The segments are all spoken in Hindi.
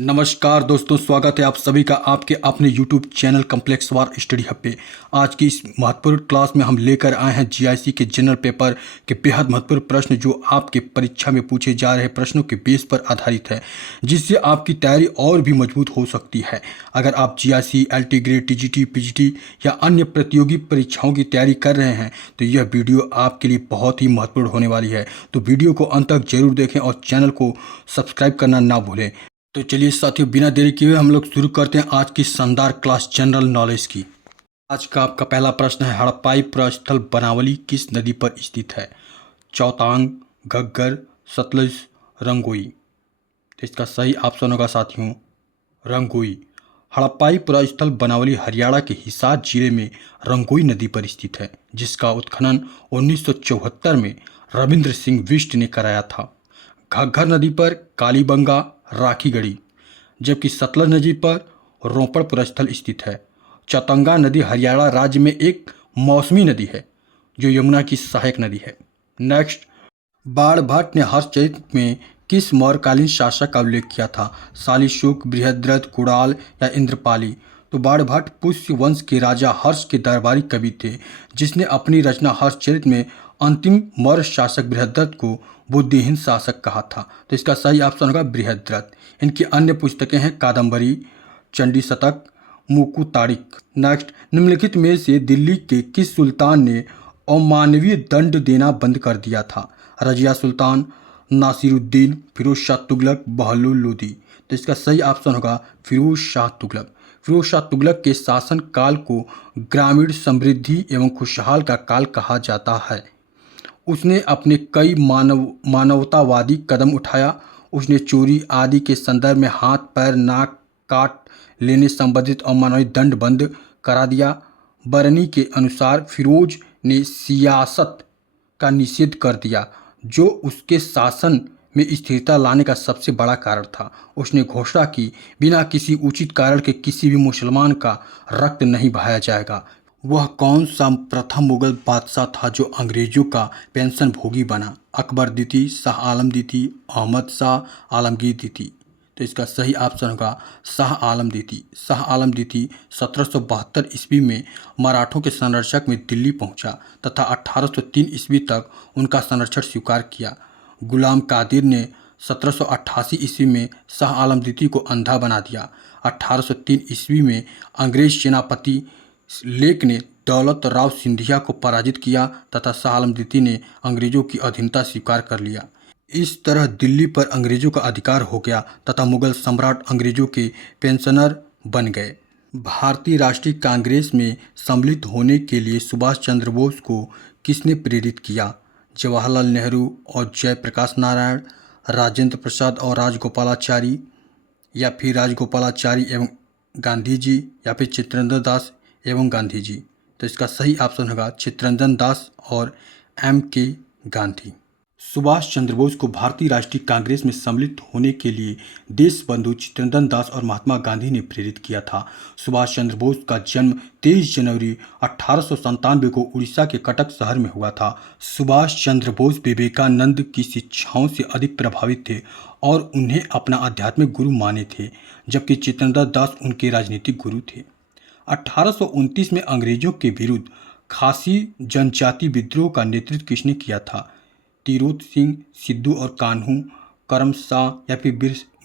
नमस्कार दोस्तों, स्वागत है आप सभी का आपके अपने YouTube चैनल कॉम्प्लेक्स वार स्टडी हब पे। आज की इस महत्वपूर्ण क्लास में हम लेकर आए हैं जीआईसी के जनरल पेपर के बेहद महत्वपूर्ण प्रश्न जो आपके परीक्षा में पूछे जा रहे प्रश्नों के बेस पर आधारित है, जिससे आपकी तैयारी और भी मजबूत हो सकती है। अगर आप GIC, LT grade, TGT, PGT या अन्य प्रतियोगी परीक्षाओं की तैयारी कर रहे हैं तो यह वीडियो आपके लिए बहुत ही महत्वपूर्ण होने वाली है। तो वीडियो को अंत तक जरूर देखें और चैनल को सब्सक्राइब करना ना भूलें। तो चलिए साथियों, बिना देरी किए हम लोग शुरू करते हैं आज की शानदार क्लास जनरल नॉलेज की। आज का आपका पहला प्रश्न है, हड़प्पाई प्रस्थल बनावली किस नदी पर स्थित है? चौतांग, घग्गर, सतलज, रंगोई। तो इसका सही ऑप्शन होगा साथियों रंगोई। हड़प्पाई पुरास्थल बनावली हरियाणा के हिसार जिले में रंगोई नदी पर स्थित है, जिसका उत्खनन 1974 में रविंद्र सिंह बिष्ट ने कराया था। घग्गर नदी पर कालीबंगा, राखीगढ़ी, जबकि सतलज नदी पर रोपड़ पुरस्थल स्थित है। चौतंगा नदी हरियाणा राज्य में एक मौसमी नदी है जो यमुना की सहायक नदी है। नेक्स्ट, बाणभट्ट ने हर्षचरित में किस मौर्यकालीन शासक का उल्लेख किया था? शालीशुक, बृहद्रथ, कुणाल या इंद्रपाली। तो बाणभट्ट पुष्य वंश के राजा हर्ष के दरबारी कवि थे, जिसने अपनी रचना हर्षचरित में अंतिम मौर्य शासक बृहद्रथ को बुद्धिहीन शासक कहा था। तो इसका सही ऑप्शन होगा बृहद्रथ। इनकी अन्य पुस्तकें हैं कादम्बरी, चंडी शतक, मुकु तारिक। नेक्स्ट, निम्नलिखित में से दिल्ली के किस सुल्तान ने अमानवीय दंड देना बंद कर दिया था? रजिया सुल्तान, नासिरुद्दीन, फिरोज शाह तुगलक, बहलुल लोदी। तो इसका सही ऑप्शन होगा फिरोज शाह तुगलक। फिरोज शाह तुगलक के शासन काल को ग्रामीण समृद्धि एवं खुशहाल का काल कहा जाता है। उसने अपने कई मानवतावादी कदम उठाया। उसने चोरी आदि के संदर्भ में हाथ, पैर, नाक काट लेने संबंधित अमानवीय दंड बंद करा दिया। बरनी के अनुसार फिरोज ने सियासत का निषेध कर दिया, जो उसके शासन में स्थिरता लाने का सबसे बड़ा कारण था। उसने घोषणा की, बिना किसी उचित कारण के किसी भी मुसलमान का रक्त नहीं बहाया जाएगा। वह कौन सा प्रथम मुगल बादशाह था जो अंग्रेजों का पेंशन भोगी बना? अकबर द्वितीय, शाह आलम द्वितीय, अहमद शाह आलमगीर द्वितीय। तो इसका सही ऑप्शन होगा शाह आलम द्वितीय। शाह आलम द्वितीय 1772 ईस्वी में मराठों के संरक्षक में दिल्ली पहुंचा तथा 1803 ईस्वी तक उनका संरक्षण स्वीकार किया। गुलाम कादिर ने 1788 ईस्वी में शाह आलम द्वितीय को अंधा बना दिया। 1803 ईस्वी में अंग्रेज सेनापति लेक ने दौलत राव सिंधिया को पराजित किया तथा शाह आलम द्वितीय ने अंग्रेजों की अधीनता स्वीकार कर लिया। इस तरह दिल्ली पर अंग्रेजों का अधिकार हो गया तथा मुगल सम्राट अंग्रेजों के पेंशनर बन गए। भारतीय राष्ट्रीय कांग्रेस में सम्मिलित होने के लिए सुभाष चंद्र बोस को किसने प्रेरित किया? जवाहरलाल नेहरू और जयप्रकाश नारायण, राजेंद्र प्रसाद और राजगोपालाचारी, या फिर राजगोपालाचारी एवं गांधी जी, या फिर चित्तरंजन दास एवं गांधी जी। तो इसका सही ऑप्शन होगा चित्तरंजन दास और M.K. गांधी। सुभाष चंद्र बोस को भारतीय राष्ट्रीय कांग्रेस में सम्मिलित होने के लिए देशबंधु चित्तरंजन दास और महात्मा गांधी ने प्रेरित किया था। सुभाष चंद्र बोस का जन्म 23 जनवरी 1897 को उड़ीसा के कटक शहर में हुआ था। सुभाष चंद्र बोस विवेकानंद की शिक्षाओं से अधिक प्रभावित थे और उन्हें अपना आध्यात्मिक गुरु माने थे, जबकि चित्तरंजन दास उनके राजनीतिक गुरु थे। 1829 में अंग्रेजों के विरुद्ध खासी जनजाति विद्रोह का नेतृत्व किसने किया था? तिरोत सिंह, सिद्धू और कान्हू, करम शाह या फिर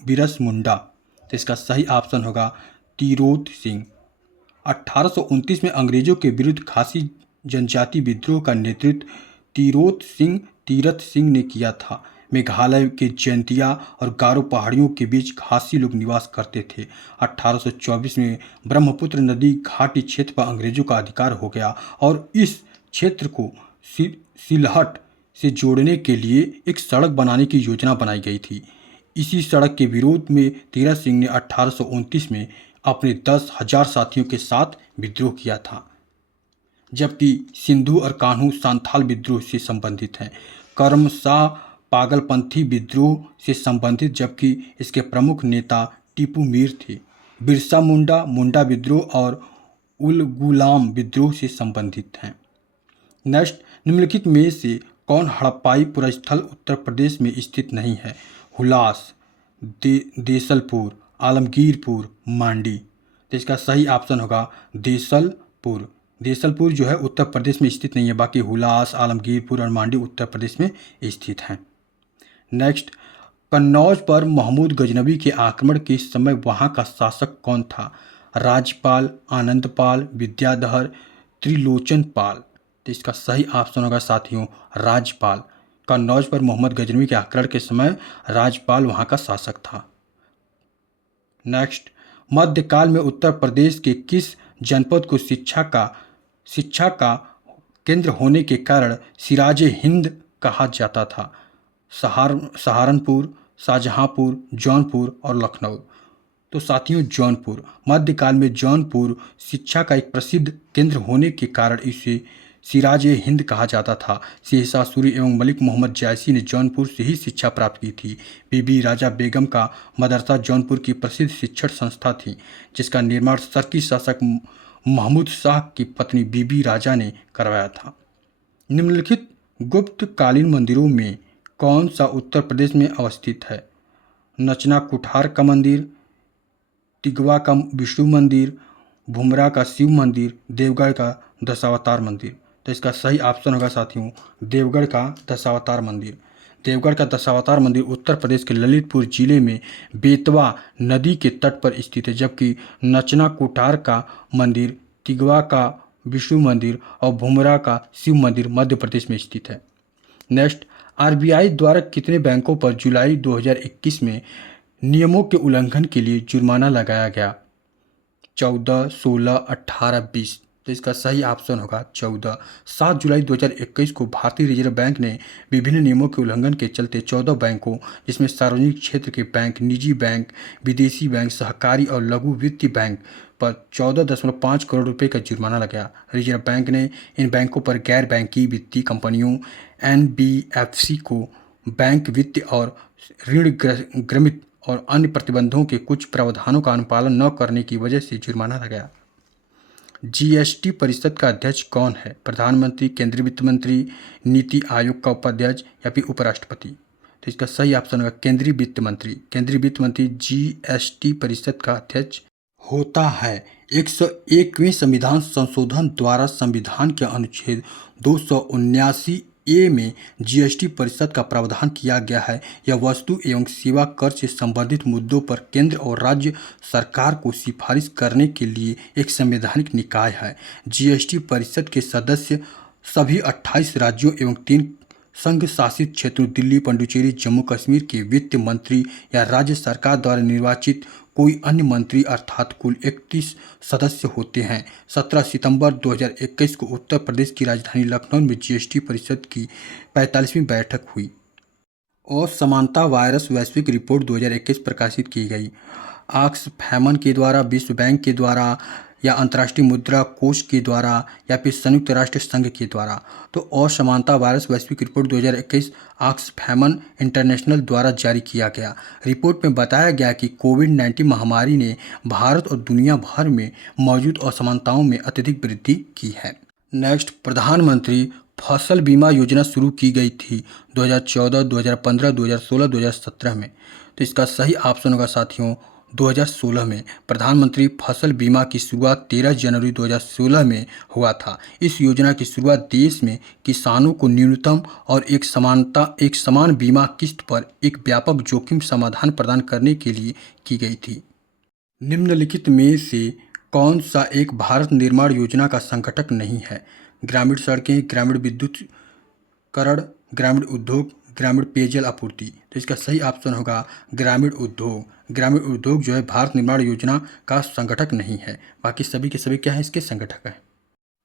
बिरस मुंडा। तो इसका सही ऑप्शन होगा तिरोत सिंह। 1829 में अंग्रेजों के विरुद्ध खासी जनजाति विद्रोह का नेतृत्व तीरथ सिंह ने किया था। मेघालय के जैंतिया और गारो पहाड़ियों के बीच खासी लोग निवास करते थे। 1824 में ब्रह्मपुत्र नदी घाटी क्षेत्र पर अंग्रेजों का अधिकार हो गया और इस क्षेत्र को सिलहट से जोड़ने के लिए एक सड़क बनाने की योजना बनाई गई थी। इसी सड़क के विरोध में तीरथ सिंह ने 1829 में अपने 10,000 साथियों के साथ विद्रोह किया था। जबकि सिंधु और कान्हू सांथाल विद्रोह से संबंधित हैं। करम शाह पागलपंथी विद्रोह से संबंधित, जबकि इसके प्रमुख नेता टीपू मीर थे। बिरसा मुंडा मुंडा विद्रोह और उल गुलाम विद्रोह से संबंधित हैं। नेक्स्ट, निम्नलिखित में से कौन हड़प्पाई पुरस्थल उत्तर प्रदेश में स्थित नहीं है? हुलास, देसलपुर, आलमगीरपुर, मांडी। तो इसका सही ऑप्शन होगा देसलपुर। देसलपुर जो है उत्तर प्रदेश में स्थित नहीं है, बाकी हुलास, आलमगीरपुर और मांडी उत्तर प्रदेश में स्थित हैं। नेक्स्ट, कन्नौज पर महमूद गजनवी के आक्रमण के समय वहां का शासक कौन था? राजपाल, आनंदपाल, विद्याधर, त्रिलोचन पाल। तो इसका सही ऑप्शन होगा साथियों राजपाल। कन्नौज पर मोहम्मद गजनवी के आक्रमण के समय राजपाल वहां का शासक था। नेक्स्ट, मध्यकाल में उत्तर प्रदेश के किस जनपद को शिक्षा का केंद्र होने के कारण सिराजे हिंद कहा जाता था? सहारनपुर, शाहजहांपुर, जौनपुर और लखनऊ। तो साथियों जौनपुर। मध्यकाल में जौनपुर शिक्षा का एक प्रसिद्ध केंद्र होने के कारण इसे सिराज हिंद कहा जाता था। शहशाह सूरी एवं मलिक मोहम्मद जायसी ने जौनपुर से ही शिक्षा प्राप्त की थी। बीबी राजा बेगम का मदरसा जौनपुर की प्रसिद्ध शिक्षण संस्था थी, जिसका निर्माण शर्की शासक महमूद शाह की पत्नी बीबी राजा ने करवाया था। निम्नलिखित गुप्तकालीन मंदिरों में कौन सा उत्तर प्रदेश में अवस्थित है? नचना कुठार का मंदिर, तिगवा का विष्णु मंदिर, भुमरा का शिव मंदिर, देवगढ़ का दशावतार मंदिर। तो इसका सही ऑप्शन होगा साथियों देवगढ़ का दशावतार मंदिर। देवगढ़ का दशावतार मंदिर उत्तर प्रदेश के ललितपुर जिले में बेतवा नदी के तट पर स्थित है, जबकि नचना कुठार का मंदिर, तिगवा का विष्णु मंदिर और भुमरा का शिव मंदिर मध्य प्रदेश में स्थित है। नेक्स्ट, आरबीआई द्वारा कितने बैंकों पर जुलाई 2021 में नियमों के उल्लंघन के लिए जुर्माना लगाया गया? 14, 16, 18, 20। तो इसका सही ऑप्शन होगा 14। 7 जुलाई 2021 को भारतीय रिजर्व बैंक ने विभिन्न नियमों के उल्लंघन के चलते 14 बैंकों, जिसमें सार्वजनिक क्षेत्र के बैंक, निजी बैंक, विदेशी बैंक, सहकारी और लघु वित्तीय बैंक पर 14.5 करोड़ रुपए का जुर्माना लगाया। रिजर्व बैंक ने इन बैंकों पर गैर बैंकिंग वित्तीय कंपनियों एनबीएफसी को बैंक वित्त और ऋण ग्रमित और अन्य प्रतिबंधों के कुछ प्रावधानों का अनुपालन न करने की वजह से जुर्माना लगाया। जीएसटी परिषद का अध्यक्ष कौन है? प्रधानमंत्री, केंद्रीय वित्त मंत्री, नीति आयोग का उपाध्यक्ष या फिर उपराष्ट्रपति? तो इसका सही ऑप्शन होगा केंद्रीय वित्त मंत्री। केंद्रीय वित्त मंत्री जीएसटी परिषद का अध्यक्ष होता है। 101वें संविधान संशोधन द्वारा संविधान के अनुच्छेद 279A में जीएसटी परिषद का प्रावधान किया गया है। यह वस्तु एवं सेवा कर से संबंधित मुद्दों पर केंद्र और राज्य सरकार को सिफारिश करने के लिए एक संवैधानिक निकाय है। जीएसटी परिषद के सदस्य सभी 28 राज्यों एवं 3 संघ शासित क्षेत्रों दिल्ली, पुडुचेरी, जम्मू कश्मीर के वित्त मंत्री या राज्य सरकार द्वारा निर्वाचित कोई अन्य मंत्री अर्थात कुल 31 सदस्य होते हैं। 17 सितंबर 2021 को उत्तर प्रदेश की राजधानी लखनऊ में जीएसटी परिषद की 45वीं बैठक हुई। असमानता वायरस वैश्विक रिपोर्ट 2021 प्रकाशित की गई। ऑक्सफैम के द्वारा, विश्व बैंक के द्वारा या अंतर्राष्ट्रीय मुद्रा कोष के द्वारा या फिर संयुक्त राष्ट्र संघ के द्वारा। तो असमानता वायरस वैश्विक रिपोर्ट 2021 ऑक्सफैम इंटरनेशनल द्वारा जारी किया गया। रिपोर्ट में बताया गया कि कोविड-19 महामारी ने भारत और दुनिया भर में मौजूद असमानताओं में अत्यधिक वृद्धि की है। नेक्स्ट, प्रधानमंत्री फसल बीमा योजना शुरू की गई थी 2014, 2015, 2016, 2017 में। तो इसका सही ऑप्शन होगा साथियों 2016 में। प्रधानमंत्री फसल बीमा की शुरुआत 13 जनवरी 2016 में हुआ था। इस योजना की शुरुआत देश में किसानों को न्यूनतम और एक समान बीमा किस्त पर एक व्यापक जोखिम समाधान प्रदान करने के लिए की गई थी। निम्नलिखित में से कौन सा एक भारत निर्माण योजना का संगठक नहीं है? ग्रामीण सड़कें, ग्रामीण विद्युतीकरण, ग्रामीण उद्योग, ग्रामीण पेयजल आपूर्ति। तो इसका सही ऑप्शन होगा ग्रामीण उद्योग। ग्रामीण उद्योग जो है भारत निर्माण योजना का संगठक नहीं है, बाकी सभी के सभी क्या है इसके संगठक हैं।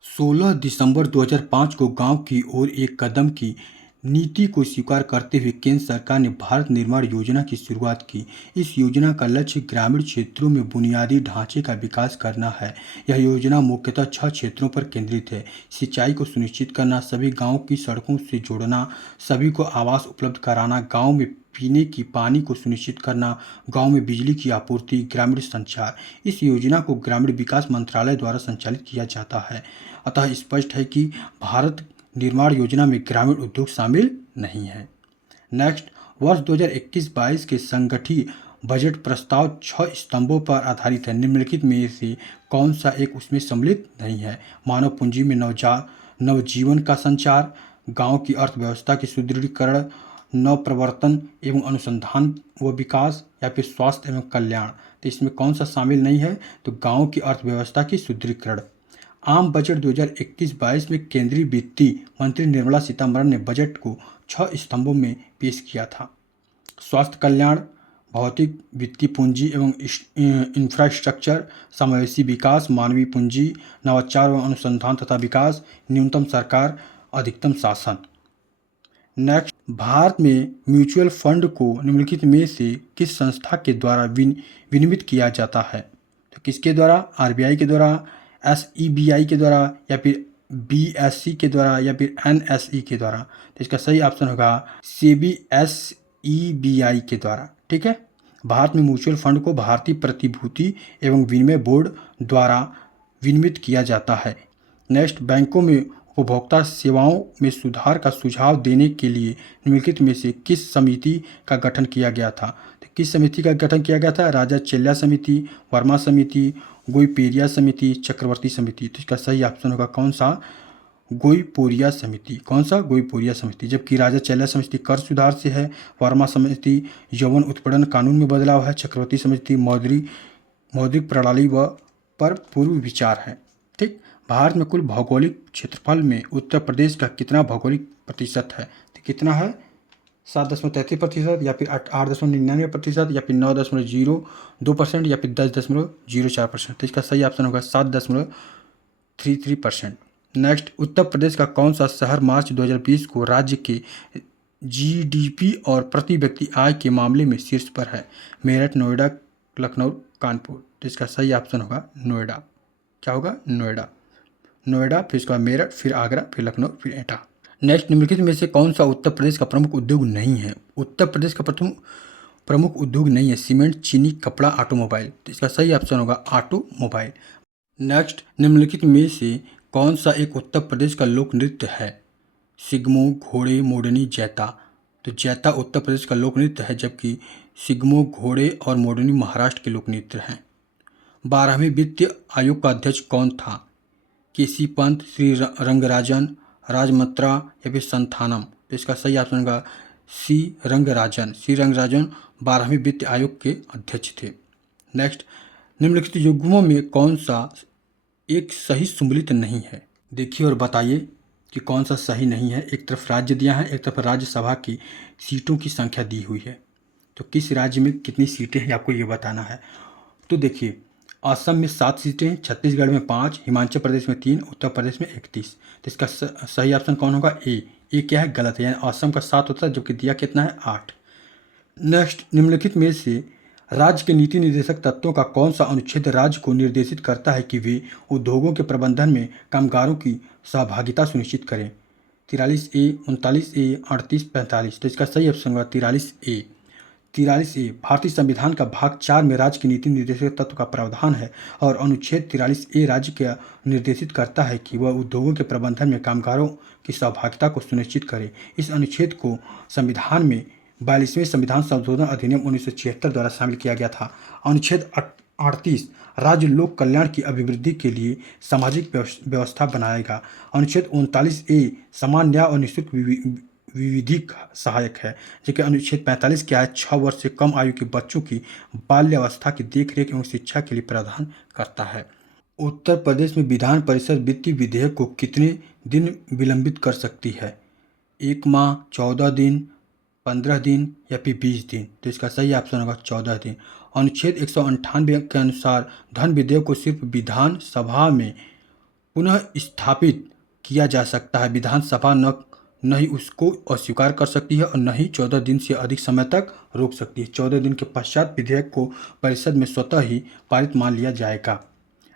16 दिसंबर 2005 को गांव की ओर एक कदम की नीति को स्वीकार करते हुए केंद्र सरकार ने भारत निर्माण योजना की शुरुआत की। इस योजना का लक्ष्य ग्रामीण क्षेत्रों में बुनियादी ढांचे का विकास करना है। यह योजना मुख्यतः 6 क्षेत्रों पर केंद्रित है: सिंचाई को सुनिश्चित करना, सभी गांवों की सड़कों से जोड़ना, सभी को आवास उपलब्ध कराना, गांव में पीने की पानी को सुनिश्चित करना, गांव में बिजली की आपूर्ति, ग्रामीण संचार। इस योजना को ग्रामीण विकास मंत्रालय द्वारा संचालित किया जाता है। अतः स्पष्ट है कि भारत निर्माण योजना में ग्रामीण उद्योग शामिल नहीं है। नेक्स्ट, वर्ष 2021-22 के संगठित बजट प्रस्ताव 6 स्तंभों पर आधारित है। निम्नलिखित में से कौन सा एक उसमें सम्मिलित नहीं है? मानव पूंजी में नवजीवन का संचार, गांव की अर्थव्यवस्था की सुदृढ़ीकरण, नवप्रवर्तन एवं अनुसंधान व विकास, या फिर स्वास्थ्य एवं कल्याण। तो इसमें कौन सा शामिल नहीं है? तो गांव की अर्थव्यवस्था की सुदृढ़ीकरण। आम बजट 2021-22 में केंद्रीय वित्त मंत्री निर्मला सीतारमण ने बजट को 6 स्तंभों में पेश किया था। स्वास्थ्य कल्याण, भौतिक वित्तीय पूंजी एवं इंफ्रास्ट्रक्चर, समावेशी विकास, मानवीय पूंजी, नवाचार एवं अनुसंधान तथा विकास, न्यूनतम सरकार, अधिकतम शासन। नेक्स्ट, भारत में म्यूचुअल फंड को निम्नलिखित में से किस संस्था के द्वारा विनियमित किया जाता है? तो किसके द्वारा? आरबीआई के द्वारा, एसईबीआई के द्वारा, या फिर बीएससी के द्वारा, या फिर एनएसई के द्वारा। तो इसका सही ऑप्शन होगा सेबी एसईबीआई के द्वारा। ठीक है। भारत में म्यूचुअल फंड को भारतीय प्रतिभूति एवं विनिमय बोर्ड द्वारा विनियमित किया जाता है। नेक्स्ट, बैंकों में उपभोक्ता सेवाओं में सुधार का सुझाव देने के लिए निम्नलिखित में से किस समिति का गठन किया गया था? तो किस समिति का गठन किया गया था? राजा चेल्ला समिति, वर्मा समिति, गोईपेरिया समिति, चक्रवर्ती समिति। तो इसका सही ऑप्शन होगा कौन सा? गोईपोरिया समिति। कौन सा? गोईपोरिया समिति। जबकि राजा चेल्ला समिति कर सुधार से है, वर्मा समिति यौवन उत्पीड़न कानून में बदलाव है, चक्रवर्ती समिति मौद्रिक प्रणाली व पर पूर्व विचार है। ठीक। भारत में कुल भौगोलिक क्षेत्रफल में उत्तर प्रदेश का कितना भौगोलिक प्रतिशत है? तो कितना है? 7.33%, या फिर 8.99%, या फिर 9.02%, या फिर 10.04%। तो इसका सही ऑप्शन होगा 7.33%। नेक्स्ट, उत्तर प्रदेश का कौन सा शहर मार्च 2020 को राज्य के जीडीपी और प्रति व्यक्ति आय के मामले में शीर्ष पर है? मेरठ, नोएडा, लखनऊ, कानपुर। तो इसका सही ऑप्शन होगा नोएडा। क्या होगा? नोएडा, फिर इसका मेरठ, फिर आगरा, फिर लखनऊ, फिर एटा। नेक्स्ट, निम्नलिखित में से कौन सा उत्तर प्रदेश का प्रमुख उद्योग नहीं है? उत्तर प्रदेश का प्रमुख उद्योग नहीं है सीमेंट, चीनी, कपड़ा, ऑटोमोबाइल। तो इसका सही ऑप्शन होगा ऑटोमोबाइल। नेक्स्ट, निम्नलिखित में से कौन सा एक उत्तर प्रदेश का लोक नृत्य है? सिग्मो, घोड़े, मोडनी, जैता। तो जैता उत्तर प्रदेश का लोक नृत्य है, जबकि सिग्मो, घोड़े और मोडनी महाराष्ट्र के लोक नृत्य हैं। 12वें वित्त आयोग का अध्यक्ष कौन था? केसी पंत, श्री रंगराजन, राजमत्रा, या फिर संथानम। तो इसका सही ऑप्शन होगा सी रंगराजन। 12वें वित्त आयोग के अध्यक्ष थे। नेक्स्ट, निम्नलिखित युग्मों में कौन सा एक सही सम्मिलित नहीं है? देखिए और बताइए कि कौन सा सही नहीं है। एक तरफ राज्य दिया है, एक तरफ राज्यसभा की सीटों की संख्या दी हुई है। तो किस राज्य में कितनी सीटें हैं आपको ये बताना है। तो देखिए, असम में 7 सीटें, छत्तीसगढ़ में 5, हिमाचल प्रदेश में 3, उत्तर प्रदेश में 31। तो इसका सही ऑप्शन कौन होगा? ए क्या है? गलत है, यानी असम का 7 होता है, जो कि दिया कितना है? 8। नेक्स्ट, निम्नलिखित में से राज्य के नीति निर्देशक तत्वों का कौन सा अनुच्छेद राज्य को निर्देशित करता है कि वे उद्योगों के प्रबंधन में कामगारों की सहभागिता सुनिश्चित करें? 43A, 39A, 38, 45। तो इसका सही ऑप्शन होगा 43A। भारतीय संविधान का भाग 4 में राज्य के नीति निर्देशक तत्व का प्रावधान है और अनुच्छेद 43A राज्य का निर्देशित करता है कि वह उद्योगों के प्रबंधन में कामगारों की सहभागिता को सुनिश्चित करे। इस अनुच्छेद को संविधान में 42वें संविधान संशोधन अधिनियम 1976 द्वारा शामिल किया गया था। अनुच्छेद 38 राज्य लोक कल्याण की अभिवृद्धि के लिए सामाजिक व्यवस्था बनाएगा। अनुच्छेद 39A समान न्याय और निःशुल्क विधिक सहायक है, जबकि अनुच्छेद 45 क्या है? 6 वर्ष से कम आयु के बच्चों की बाल्यावस्था की देखरेख एवं शिक्षा के लिए प्रावधान करता है। उत्तर प्रदेश में विधान परिषद वित्तीय विधेयक को कितने दिन विलंबित कर सकती है? 1 माह, 14 दिन, 15 दिन, या फिर 20 दिन। तो इसका सही ऑप्शन होगा 14 दिन। अनुच्छेद 198 के अनुसार धन विधेयक को सिर्फ विधानसभा में पुनः स्थापित किया जा सकता है। विधानसभा न ही उसको अस्वीकार कर सकती है और न ही 14 दिन से अधिक समय तक रोक सकती है। 14 दिन के पश्चात विधेयक को परिषद में स्वतः ही पारित मान लिया जाएगा।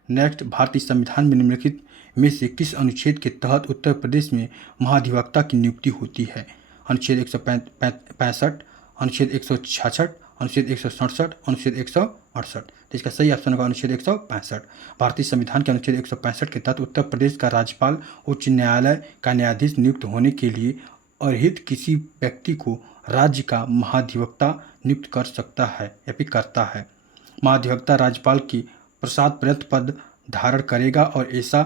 नेक्स्ट, भारतीय संविधान में निम्नलिखित में से किस अनुच्छेद के तहत उत्तर प्रदेश में महाधिवक्ता की नियुक्ति होती है? अनुच्छेद 165, अनुच्छेद 166, अनुच्छेद 167, अनुच्छेद 168। तो इसका सही ऑप्शन होगा अनुच्छेद 165। भारतीय संविधान के अनुच्छेद 165 के तहत उत्तर प्रदेश का राज्यपाल उच्च न्यायालय का न्यायाधीश नियुक्त होने के लिए अर्हित किसी व्यक्ति को राज्य का महाधिवक्ता नियुक्त कर सकता है या फिर करता है। महाधिवक्ता राज्यपाल की प्रसाद पर्यंत पद धारण करेगा और ऐसा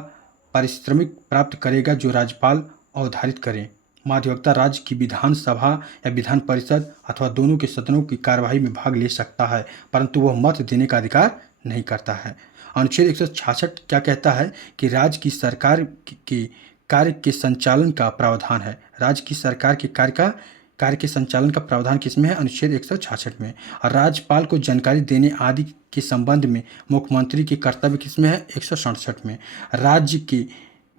पारिश्रमिक प्राप्त करेगा जो राज्यपाल अवधारित करे। महाधिवक्ता राज्य की विधानसभा या विधान परिषद अथवा दोनों के सदनों की कार्यवाही में भाग ले सकता है, परंतु वह मत देने का अधिकार नहीं करता है। अनुच्छेद 166 क्या कहता है कि राज्य की सरकार के कार्य के संचालन का प्रावधान है। राज्य की सरकार के कार्य के संचालन का प्रावधान किसमें है? अनुच्छेद 166 में। और राज्यपाल को जानकारी देने आदि के संबंध में मुख्यमंत्री के कर्तव्य किसमें है? 167 में। राज्य के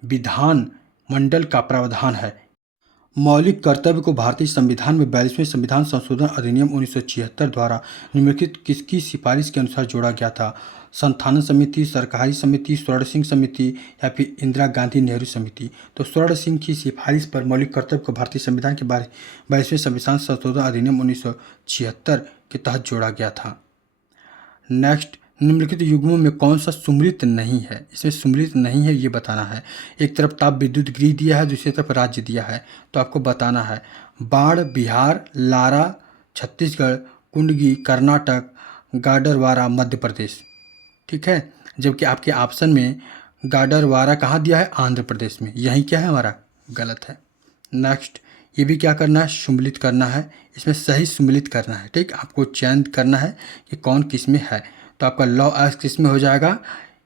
विधान मंडल का प्रावधान है। मौलिक कर्तव्य को भारतीय संविधान में 42वें संविधान संशोधन अधिनियम 1976 द्वारा निम्नलिखित किसकी सिफारिश के अनुसार जोड़ा गया था? संस्थान समिति, सरकारी समिति, स्वर्ण सिंह समिति या फिर इंदिरा गांधी नेहरू समिति। तो स्वर्ण सिंह की सिफारिश पर मौलिक कर्तव्य को भारतीय संविधान के 42वें संविधान संशोधन अधिनियम 1976 के तहत जोड़ा गया था। नेक्स्ट, निम्नलिखित युग्मों में कौन सा सुमलित नहीं है? इसमें सुमलित नहीं है ये बताना है। एक तरफ ताप विद्युत गृह दिया है, दूसरी तरफ राज्य दिया है, तो आपको बताना है बाढ़ बिहार, लारा छत्तीसगढ़, कुंडगी कर्नाटक, गाडरवारा मध्य प्रदेश। ठीक है, जबकि आपके ऑप्शन में गाडरवारा कहाँ दिया है? आंध्र प्रदेश में। यही क्या है हमारा? गलत है। नेक्स्ट, ये भी क्या करना है? सुमलित करना है। इसमें सही सुमलित करना है। ठीक, आपको चयन करना है कि कौन किस में है। तो आपका लौ एस किस में हो जाएगा?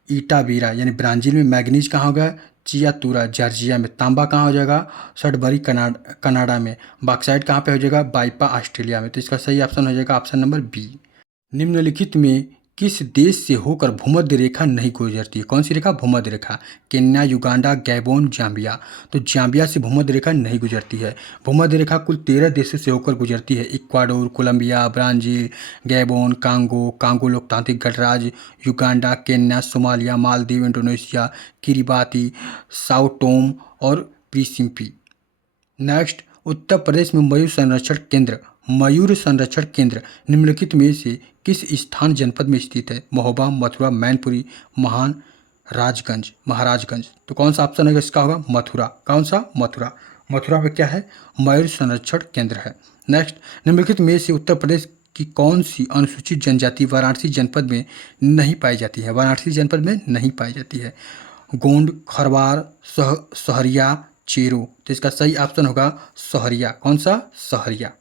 ईटाबीरा यानी ब्राज़ील में। मैग्नीज कहाँ होगा? चियातूरा जॉर्जिया में। तांबा कहाँ हो जाएगा? सडबरी कनाडा में। बॉक्साइट कहाँ पे हो जाएगा? बाइपा ऑस्ट्रेलिया में। तो इसका सही ऑप्शन हो जाएगा ऑप्शन नंबर बी। निम्नलिखित में किस देश से होकर भूमध्य रेखा नहीं गुजरती है? कौन सी रेखा? भूमध्य रेखा। Kenya, Uganda, Gabon, Zambia. तो जाम्बिया से भूमध्य रेखा नहीं गुजरती है। भूमध्य रेखा कुल 13 देशों से होकर गुजरती है। Ecuador, Colombia, Brazil, Gabon, Congo लोकतांत्रिक गणराज्य, Uganda, Kenya, Somalia, Maldives, Indonesia, Kiribati, Sao Tome और प्रिंसिपी। नेक्स्ट, उत्तर प्रदेश में मयूर संरक्षण केंद्र निम्नलिखित में से किस स्थान जनपद में स्थित है? महोबा, मथुरा, मैनपुरी, महाराजगंज। तो कौन सा ऑप्शन है इसका? होगा मथुरा। कौन सा? मथुरा। मथुरा में क्या है? मयूर संरक्षण केंद्र है। नेक्स्ट, निम्नलिखित में से उत्तर प्रदेश की कौन सी अनुसूचित जनजाति वाराणसी जनपद में नहीं पाई जाती है? वाराणसी जनपद में नहीं पाई जाती है। गोंड, खरवार, सहरिया, चेरो। तो इसका सही ऑप्शन होगा सहरिया। कौन सा? सहरिया।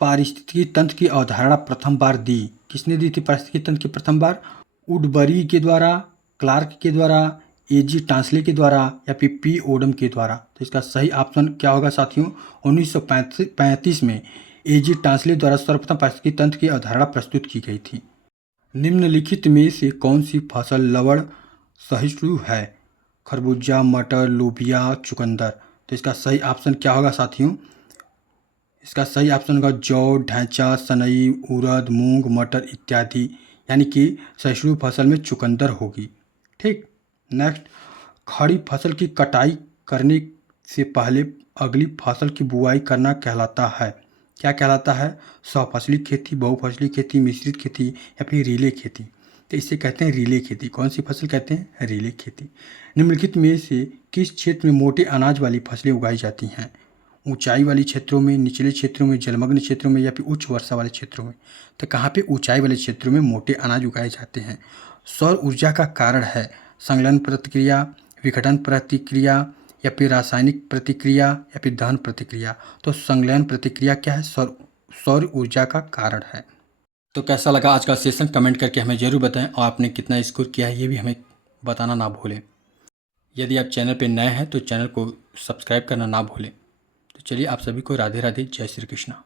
पारिस्थितिकी तंत्र की अवधारणा प्रथम बार दी किसने दी थी? पारिस्थितिकी तंत्र की प्रथम बार वुडबरी के द्वारा, क्लार्क के द्वारा, एजी टांसले के द्वारा या फिर पी ओडम के द्वारा। तो इसका सही ऑप्शन क्या होगा साथियों? 1935 में एजी टांसले द्वारा सर्वप्रथम पारिस्थितिकी तंत्र की अवधारणा प्रस्तुत की गई थी। निम्नलिखित में से कौन सी फसल लवण सहिष्णु है? खरबूजा, मटर, लोबिया, चुकंदर। तो इसका सही ऑप्शन क्या होगा साथियों? इसका सही ऑप्शन होगा जौ, ढैंचा, सनई, उड़द, मूंग, मटर इत्यादि, यानी कि सहिष्णु फसल में चुकंदर होगी। ठीक। नेक्स्ट, खड़ी फसल की कटाई करने से पहले अगली फसल की बुआई करना कहलाता है। क्या कहलाता है? सौफसली खेती, बहुफसली खेती, मिश्रित खेती या फिर रिले खेती। तो इसे कहते हैं रिले खेती। कौन सी फसल कहते हैं? रिले खेती। निम्नलिखित में से किस क्षेत्र में मोटे अनाज वाली फसलें उगाई जाती हैं? ऊंचाई वाले क्षेत्रों में, निचले क्षेत्रों में, जलमग्न क्षेत्रों में या फिर उच्च वर्षा वाले क्षेत्रों में। तो कहाँ पे? ऊंचाई वाले क्षेत्रों में मोटे अनाज उगाए जाते हैं। सौर ऊर्जा का कारण है संलयन प्रतिक्रिया, विघटन प्रतिक्रिया या फिर रासायनिक प्रतिक्रिया या फिर दहन प्रतिक्रिया। तो संलयन प्रतिक्रिया क्या है? सौर ऊर्जा का कारण है। तो कैसा लगा आज का सेशन? कमेंट करके हमें ज़रूर बताएं और आपने कितना स्कोर किया है ये भी हमें बताना ना भूलें। यदि आप चैनल पर नए हैं तो चैनल को सब्सक्राइब करना ना भूलें। तो चलिए, आप सभी को राधे राधे, जय श्री कृष्णा।